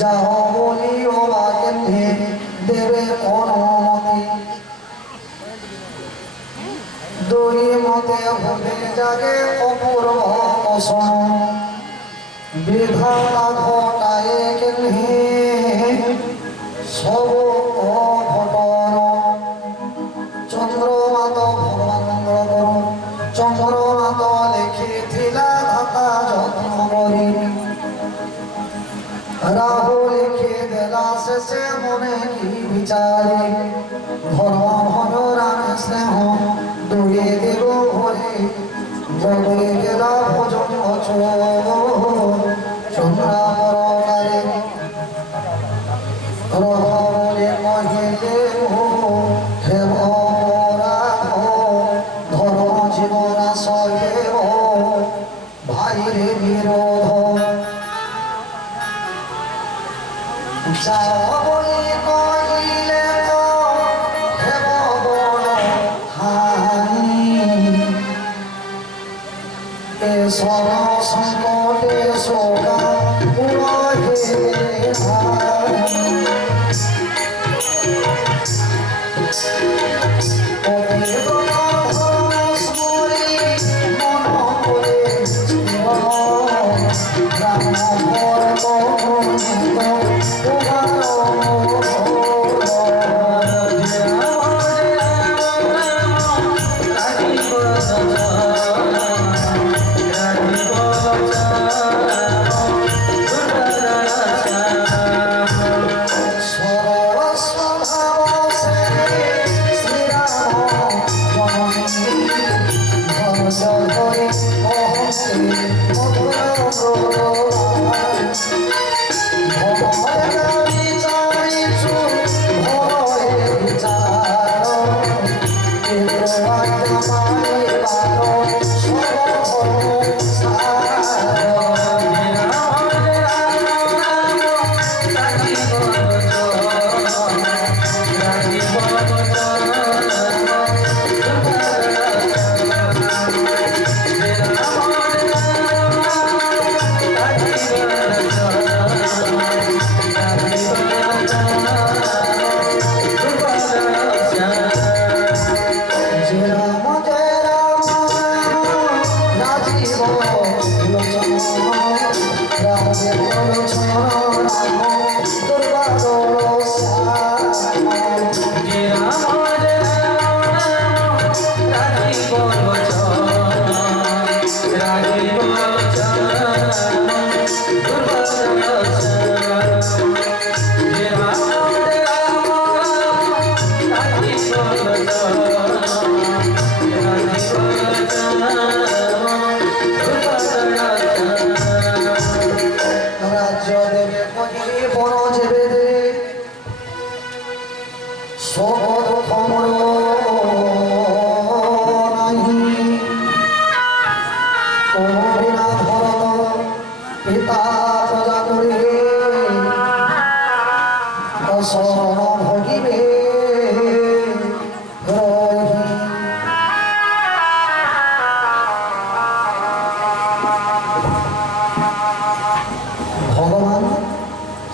যাও বলি ও বাকে দেবে অনুমতি দুই মতে হতে জাগে অপূর্ব বসন বিধাতা ঘটায় কেনে সব অঘটন চন্দ্রমাত ভগবান মঙ্গল করুন চন্দ্রমাত লিখিথিলা ধাতা যত্ন করি রাহু লিখে দেলা শেষে মনে কি বিচারে ধর্ম ভয় রাম স্নেহ দূরে দেব ভরে জলে গেলা ভোজন চন্দ্রাবরকারে রহরে মহিলে হেব রাধ ধর্ম জীবন সহেব ভাইরে বিরোধ যাও বলি কহিলে তো হেব বড় হানি এ সর সংকটে শোকা পুরহে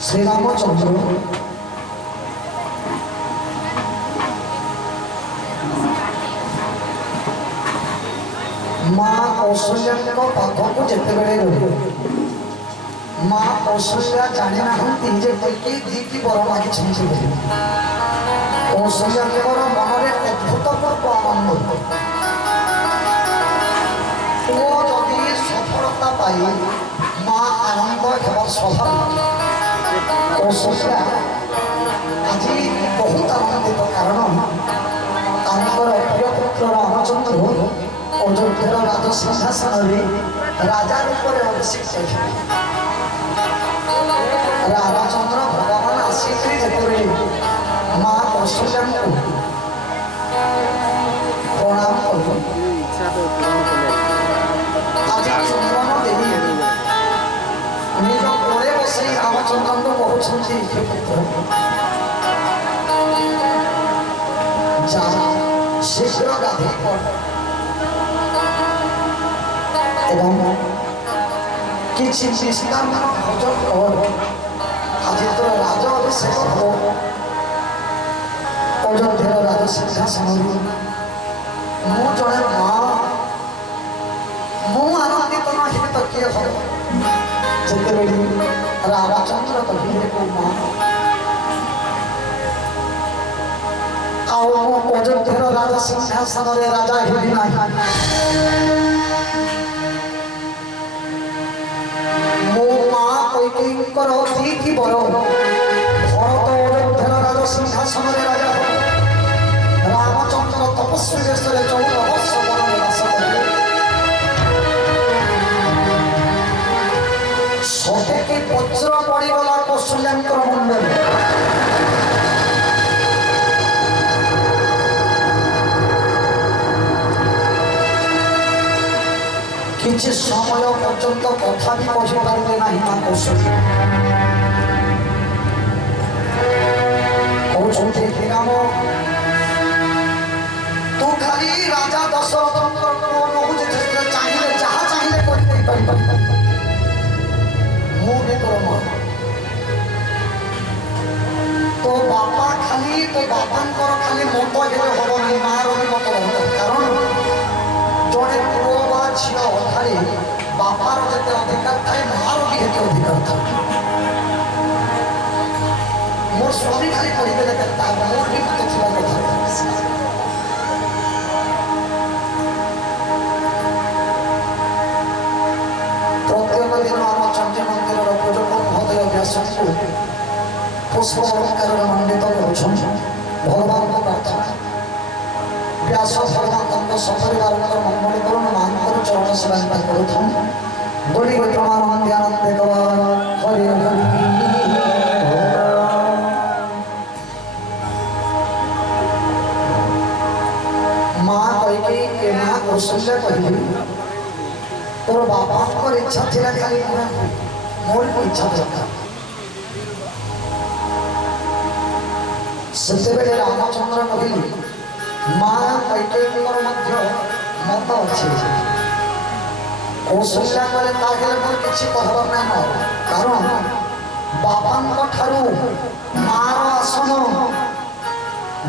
শ্রীরামচন্দ্র মা କୌଶଲ୍ୟାଙ୍କ ପାଖକୁ ଯେତେବେଳେ ଗଲେ মা কৌশল্যা জানে না যে কইকে দিকি বড় মাগিଛନ୍ତି ବୋଲି কৌশল্যা কেবল মନରେ অদ্ভুতপূর্ব আনন্দ ও যদি সফলতা পাই মা আনন্দ হেবা স্বাভাবিক কৌশল্যা আজি বহুত আনন্দিত কারণ তাଙ୍କର প্রিয় পুত্র রামচন্দ্র অযোধ্যার রাজসিংহাসନରେ রাজা রূপে অভিষেক হয়েছিল রামচন্দ্র ভগবান আসিকি যেতবে মা কৌশল্যাଙ୍କୁ প্রণাম কলু আজ চন্দন দেবী নিজ কোলে বসে রামচন্দ্রଙ୍କୁ কହୁଛନ୍ତି হে পুত্র যা শীঘ্র গাধি পড় এবং কিছু মিষ্টান্ন ভোজন কর আজি তো রাজ অভিষেক হব অযোধ্যার রাজ সিংহাসনରୁ ମୁଁ ଜଣେ ମା ମୁଁ ଆନନ୍ଦିତ ନ ହେବି ତ କିଏ ହବ ଯେତେବେଳେ ରାମଚନ୍ଦ୍ର କହିଲେ କୋ ମା ଆଉ ମୁଁ ଅଯୋଧ୍ୟାର ରାଜ ସିଂହାସନରେ ରାଜା ହେବି ନାହିଁ ମୋ ମା କୈକେୟୀଙ୍କର ଦିକି ବର ଭରତ ଅଯୋଧ୍ୟାର ରାଜ ସିଂହାସନରେ ରାଜା ହେବ ରାମଚନ୍ଦ୍ର ତପସ୍ୱୀ ଦେଶରେ 14 ବର୍ଷ ବନରେ ବାସ କରିବେ ସତେକି ବଜ୍ର ପଡ଼ିଗଲା କୌଶଲ୍ୟାଙ୍କର ମୁଣ୍ଡରେ କିଛି ସମୟ ପର୍ଯ୍ୟନ୍ତ କଥା ବି କହିପାରିଲେ ନାହିଁ ମା କୌଶଲ୍ୟା କହୁଛନ୍ତି ହେ ରାମ ତୁ ଖାଲି ରାଜା ଦଶରଥଙ୍କ ମନକୁ ଯେତେ ଚାହିଁଲେ ଯାହା ଚାହିଁଲେ କରିଦେଇପାରିବ ମୁଁ ବି ତୋର ମା ତୋ ବାପା ଖାଲି ତୋ ବାପାଙ୍କର ଖାଲି ମତ ହେଲେ ହବ ନାହିଁ ମାର ବି ମତ ହବ କାରଣ ଜଣେ ପୁଅ ବା ଝିଅ ଅଧାରେ ବାପାର ଯେତେ ଅଧିକାର ଥାଏ ମାର ବି ସେତେ ଅଧିକାର ଥାଏ ମୋର ସ୍ୱାମୀ ଖାଲି କହିଦେଲେ ତା ମୋର ବି ମତ ଥିବା କଥା ପ୍ରତ୍ୟେକ ଦିନ ଆମ ଚଣ୍ଡୀ ମନ୍ଦିରର ପୂଜକ ମହୋଦୟ ବ୍ୟାସଙ୍କୁ ପୁଷ୍ପ ଅଳଙ୍କାରରେ ମଣ୍ଡିତ କରୁଛନ୍ତି ଭଗବାନଙ୍କ ପ୍ରାର୍ଥନା ବ୍ୟାସ ଭଗବାନ ତାଙ୍କ ସପରିବାରଙ୍କର ମଙ୍ଗଳୀକରଣ ମାଙ୍କର ଚରଣ ସେବା କରୁଥାନ୍ତି ବଳି ପ୍ରମାଣ ଆନନ୍ଦେ ହରି ହରି ମା କହିକି ମା କୌଶଲ୍ୟା କହିଲି ତୋର ବାପାଙ୍କର ଇଚ୍ଛା ଥିଲା ଖାଲି ମୋର ବି ଇଚ୍ଛା ଦରକାର ସେତେବେଳେ ରାମଚନ୍ଦ୍ର କହିଲେ ମା କୈକେୟୀଙ୍କର ମଧ୍ୟ ମତ ଅଛି କୌଶଲ୍ୟା କଲେ ତାହେଲେ ମୋର କିଛି କହିବାର ନାହିଁ କାରଣ ବାପାଙ୍କ ଠାରୁ ମାର ଆସନ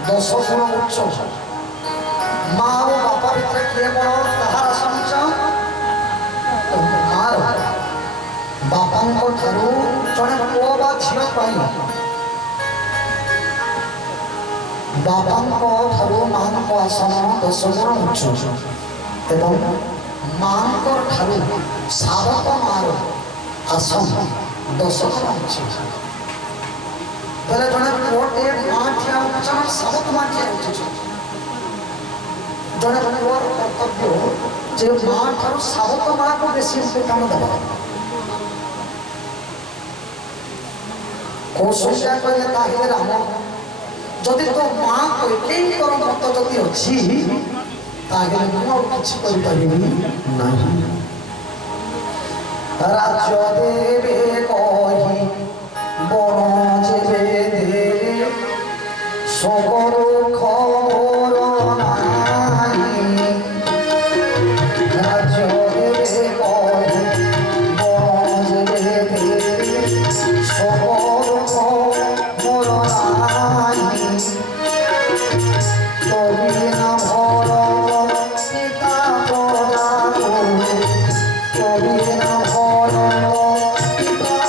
10 ଗୁଣ ଉଚ୍ଚ ମା ଓ ବାପା ଭିତରେ କିଏ ବଡ଼ ତାହାର ଆସନ ଉଚ୍ଚ ମାର ବାପାଙ୍କ ଠାରୁ ଜଣେ ପୁଅ ବା ଝିଅ ପାଇଁ ବାପାଙ୍କ ଠାରୁ ମାଙ୍କ ଆସନ 10 ଗୁଣ ଉଚ୍ଚ ଏବଂ ମାଙ୍କ ଠାରୁ ସାବତ ମାର ଆସନ 10 ଗୁଣ ଉଚ୍ଚ ବୋଲେ ଜଣେ ପୁଅଟେ ମା ଠିଆ ଉଚ୍ଚ ସାବତ ମା ଠିଆ ଉଚ୍ଚ ଜଣେ ପୁଅର କର୍ତ୍ତବ୍ୟ ଯେ ମା ଠାରୁ ସାବତ ମାକୁ ବେଶୀ ଇମ୍ପୋର୍ଟାଣ୍ଟ ଦେବା କୌଶଲ୍ୟା କହିଲେ ତାହେଲେ ରାମ যদি তো মা কৈকেয়ীଙ୍କର ମତ ଯଦି ଅଛି ତାହେଲେ ମୁଁ ଆଉ କିଛି କରିପାରିବି ନାହିଁ ରାଜ୍ୟ ଦେବେ କହି ବଣ ଯେବେ ଦେ ସଗର ଖବର ନାହିଁ ରାଜ୍ୟ ଦେବେ କହି ବଣ ଯେବେ ଦେ ସଗର ଖବର ନାହିଁ কবিনা ভর পিতা প্রজা কবিনা ভর পিতা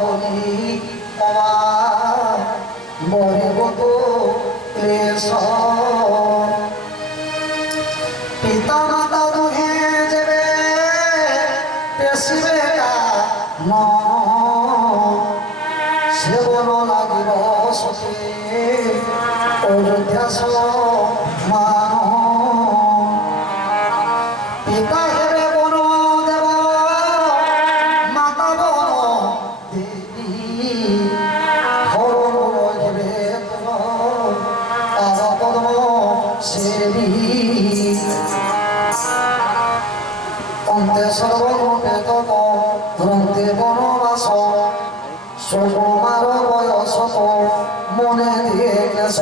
বলি অবা মরিব তো ক্লেশ পিতা মাতা দুহে যাবে পেশিবে ন সেবন লাগিব সখী অযোধ্যা মান পিতা হেবে বন দেব মাতা বন দেবী হরণ হেবে পাদ পদ্ম সেবী অন্তে সর্বভূপেত গ্রন্থে বনবাস সুকুমার বয়স মনে দিয়ে গেছ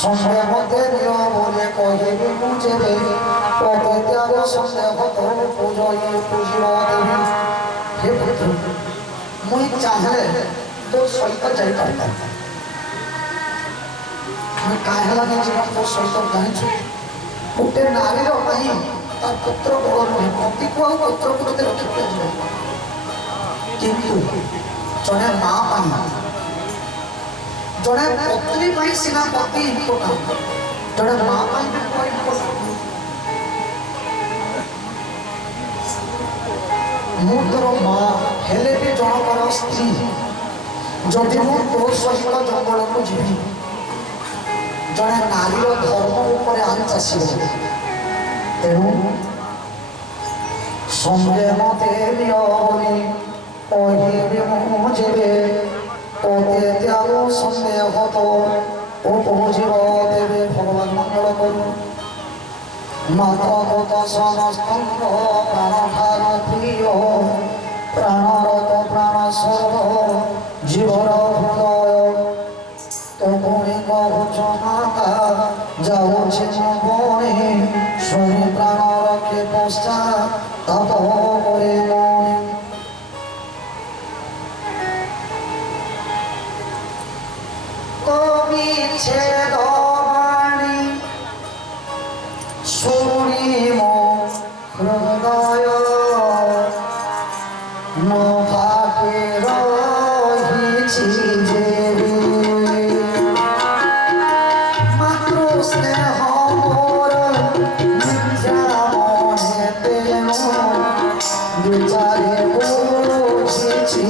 সন্দেহ মধ্যে দিও বলে কহিবি বুঝেবে পদে ত্যাগ সন্দেহ তোর পুজোয় পুজিব দেবী হে পুত্র মুই চাহে তোর সহিত যাই পারতাম আমি কাহে লাগিয়েছিলাম তোর সহিত জানিছু গোটে নারীর পাই তার পুত্র বড় নহে পতিକୁ ଆଉ পুত্রକୁ যদি রক্ষা କରାଯିବ কিন্তু জনে মা পাই জনে পত্নী পাই সিনা পতি ইম্পর্টান্ট জনে মা পাই ইম্পর্টান্ট ମୁଁ ତୋର ମା ହେଲେ ବି ଜଣଙ୍କର ସ୍ତ୍ରୀ ଯଦି ମୁଁ ତୋ ସହିତ ଜଙ୍ଗଲକୁ ଯିବି ଜଣେ ନାରୀର ଧର୍ମ ଉପରେ ଆଞ୍ଚ ଆସିବ ତେଣୁ ସଙ୍ଗେ ମତେ ଦିଅ ବୋଲି କହିବି ମୁଁ ଯେବେ ପଦେ ତ୍ୟାଗ ସନ୍ଦେହ ତ ଉପଜିବ ଦେବେ ଭଗବାନ ମଙ୍ଗଳ କରୁ মাত্র কত সমস্ত প্রাণ ঠার প্রিয় প্রাণরত প্রাণ সর্ব জীবর হৃদয় তো পুଣି কহুছ মাতা যাଉଛି ମୋ ବଣୀ ଶୁଣି ପ୍ରାଣ ରଖେ ପଶ୍ଚାତ ତାପ করে ମଣି কবি ছেদ বাণী শুনি মো হৃদয় নভাকে রহিছি যে মাত্র স্নেহ মোর নিদ্রা মনে তেন বিচারে বুঝিছি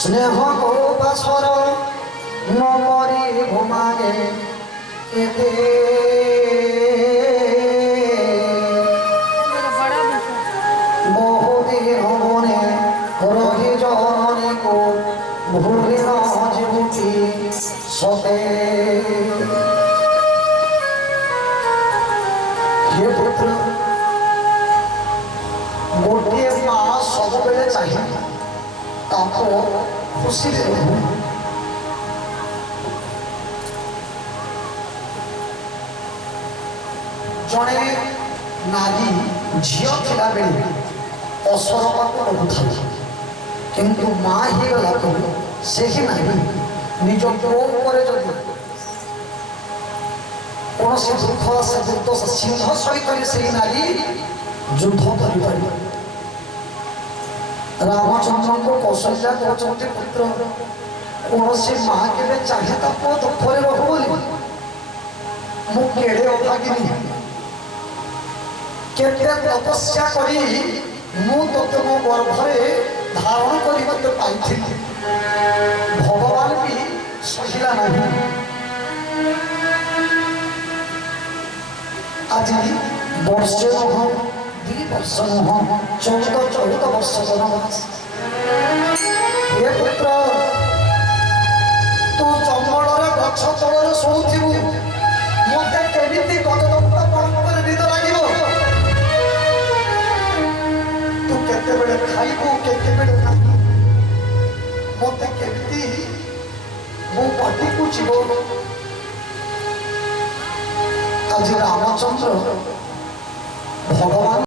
স্নেহ গোপাসর নমরি ঘুমাগে এতে বহুদিন মনে রহি জননীকু ভুলি ন জীবুটি সতে হে পুত্র गोटे माँ सब बेले चाहिए खुशी रहू जड़े नारी झील थिला बेले असरता रोता किंतु माँ ही गला से ही नारी निज पुओ कौन से दुख से दुर्द से सिंह सहित से नारी युद्ध कर रामचंद्र को कौशल्या कहते पुत्र कौन से माँ के चाहे पुओ दुखरे रहू बोली मुझे अभागिनी केते तपस्या करी मु तोते मो गर्भरे धारण करी तोते पाई भगवान भी सहिला नहीं आज वर्षे नुह 2 वर्ष नुह 14 वर्ष वनवास हे पुत्र तू जंगल गछ तल शोथु मत केमी गजदत्त परंपर निद लगे तू केते खाइबू केते मत केमी मो पाटी को जीव आज रामचंद्र भगवान